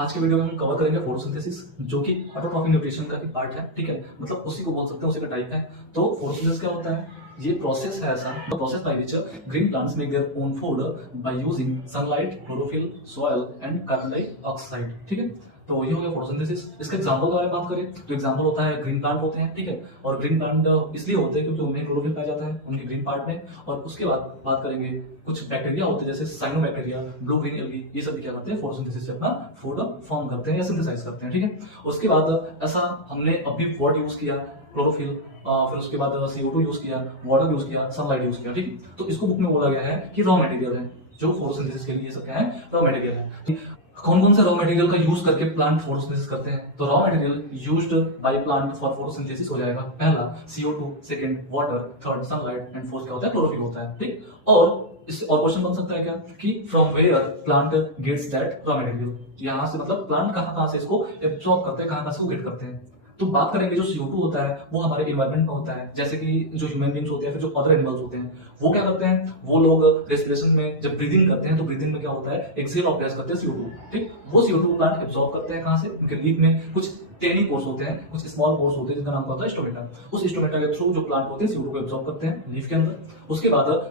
आज के वीडियो में हम कवर करेंगे फोटोसिंथेसिस, जो कि ऑटोट्रॉफिक न्यूट्रिशन का एक पार्ट है। ठीक है, मतलब उसी को बोल सकते हैं, उसी का टाइप है। तो फोटोसिंथेसिस क्या होता है? ये प्रोसेस है ऐसा process by which green plants make their own food by using sunlight, chlorophyll, soil and carbon dioxide. ठीक है, तो ये हो गया फोटोसिंथेसिस। इसके एग्जांपल के बारे में बात करें तो एग्जांपल होता है ग्रीन प्लांट होते हैं। ठीक है, और ग्रीन प्लांट इसलिए होते हैं क्योंकि उनमें क्लोरोफिल पाया जाता है उनके ग्रीन पार्ट में। और उसके बाद बात करेंगे कुछ बैक्टीरिया होते हैं जैसे साइनोबैक्टीरिया, ब्लू ग्रीन एल्गी, ये सब क्या करते हैं? फोटोसिंथेसिस से अपना फूड फॉर्म करते हैं या सिंथेसाइज करते हैं। ठीक है, उसके बाद ऐसा हमने अभी वर्ड यूज किया क्लोरोफिल, फिर उसके बाद CO2 यूज किया, वाटर यूज किया, सनलाइट यूज किया। ठीक है, तो इसको बुक में बोला गया है कि रॉ मटेरियल है जो फोटोसिंथेसिस के लिए ये सब क्या है? रॉ मटेरियल है। कौन कौन से रॉ मटेरियल का यूज करके प्लांट फोटोसिंथेसिस करते हैं? तो raw material used by plant for photosynthesis हो जाएगा पहला CO2, second water, third sunlight and fourth क्या होता है? क्लोरोफिल होता है। ठीक, और इस और क्वेश्चन बन सकता है क्या कि from where plant gets that raw material, यहां से मतलब प्लांट कहां कहां से इसको एब्जॉर्ब करते हैं, कहां कहां से इसको गेट करते हैं। तो बात करेंगे जो CO2 होता है वो हमारे इन्वायरमेंट में होता है, जैसे कि जो ह्यूमन बींग्स होते हैं, फिर जो अदर एनिमल्स होते हैं वो क्या करते हैं? वो लोग रेस्पिरेशन में जब ब्रीदिंग करते हैं तो ब्रीदिंग में क्या होता है? एक्सेल ऑफ गैस करते हैं CO2। ठीक, वो CO2 प्लांट एब्जॉर्ब करते हैं कहां से? उनके लीफ में कुछ टेनी पोर्स होते हैं, कुछ स्मॉल पोर्स होते हैं जिनका नाम होता है स्टोमेटा। उस स्टोमेटा के थ्रू जो प्लांट होते हैं CO2 को एब्जॉर्ब करते हैं लीफ के अंदर। उसके बाद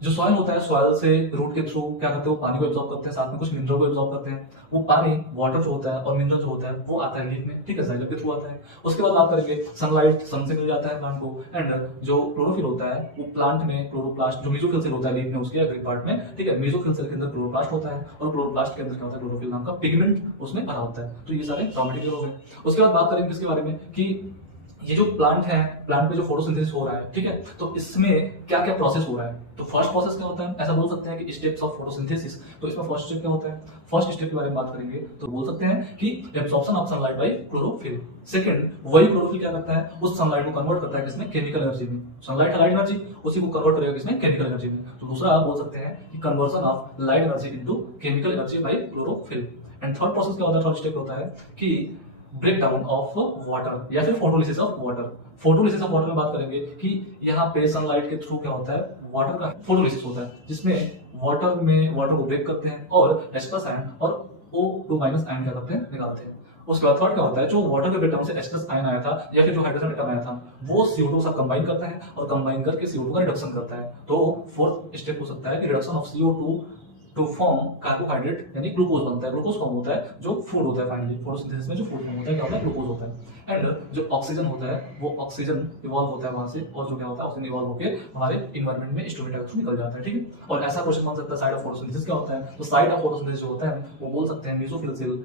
जो सॉइल होता है, सॉइल से रूट के थ्रू क्या करते हैं? वो पानी को एब्जॉर्ब करते हैं, साथ में कुछ मिनरल को एब्जॉर्ब करते हैं। वो पानी, वाटर जो होता है और मिनरल जो होता है वो आता है लीफ में। ठीक है, जाइलम के थ्रू आता है। उसके बाद बात करेंगे सनलाइट, सन से मिल जाता है प्लांट को। एंड जो क्लोरोफिल होता है वो प्लांट में क्लोरोप्लास्ट, जो मेसोफिल सेल होता है लीफ में उसके ग्रीन पार्ट में। ठीक है, मेसोफिल सेल के अंदर क्लोरोप्लास्ट होता है और क्लोरोप्लास्ट के अंदर क्या होता है? क्लोरोफिल नाम का पिगमेंट उसमें भरा होता है। तो ये सारे रॉ मटेरियल हो गए। उसके बाद बात करेंगे इसके बारे में कि ये जो प्लांट है, प्लांट में जो फोटोसिंथेसिस हो रहा है, ठीक है, तो इसमें क्या क्या प्रोसेस हो रहा है? तो फर्स्ट प्रोसेस क्या होता है? ऐसा बोल सकते हैं कि स्टेप्स ऑफ फोटोसिंथेसिस। तो इसमें फर्स्ट स्टेप क्या होता है? फर्स्ट स्टेप के बारे में बात करेंगे तो बोल सकते हैं कि absorption of sunlight bye chlorophyll. Second, वही क्लोरोफिल क्या करता है? उस सनलाइट को कन्वर्ट करता है किसमें? केमिकल एनर्जी में। सनलाइट है लाइट एनर्जी, उसी को कन्वर्ट करेगा किसमें? केमिकल एनर्जी में। तो दूसरा आप बोल सकते हैं कि conversion of light energy into chemical energy by chlorophyll. And third process क्या होता है? थर्ड स्टेप होता है कि ब्रेक डाउन ऑफ वाटर या फिर photolysis of water. Photolysis of water में बात करेंगे कि यहाँ पे सनलाइट के थ्रू क्या होता है? वाटर का फोटोलिसिस होता है, जिसमें वाटर को ब्रेक करते हैं और H+ आयन और O2- आयन क्या करते हैं? निकालते हैं। उसके बाद थर्ड क्या होता है? जो वाटर के ब्रेकडाउन से H+ आयन आया था या फिर जो हाइड्रोजन एटम आया था वो CO2 से कंबाइन करता है और कंबाइन करके CO2 का रिडक्शन करता है। तो फोर्थ स्टेप हो सकता है कि reduction of CO2 to form carbohydrate यानी ग्लूकोज बनता है। ग्लूकोज फॉर्म होता है जो फूड होता है। फाइनली फोटोसिंथेसिस में जो फूड फॉर्म होता है क्या होता है? ग्लूकोज होता है। एंड जो ऑक्सीजन होता है वो ऑक्सीजन इवॉल्व होता है वहां से, और जो क्या होता है? ऑक्सीजन इवॉल्व होकर हमारे इन्वायरमेंट में स्टोमेटा के थ्रू निकल जाता है। ठीक है, और ऐसा क्वेश्चन बन सकता है साइड ऑफ फोटोसिंथेसिस क्या होता है? तो साइड ऑफ फोटोसिंथेसिस जो होता है वो बोल सकते हैं मेसोफिल सेल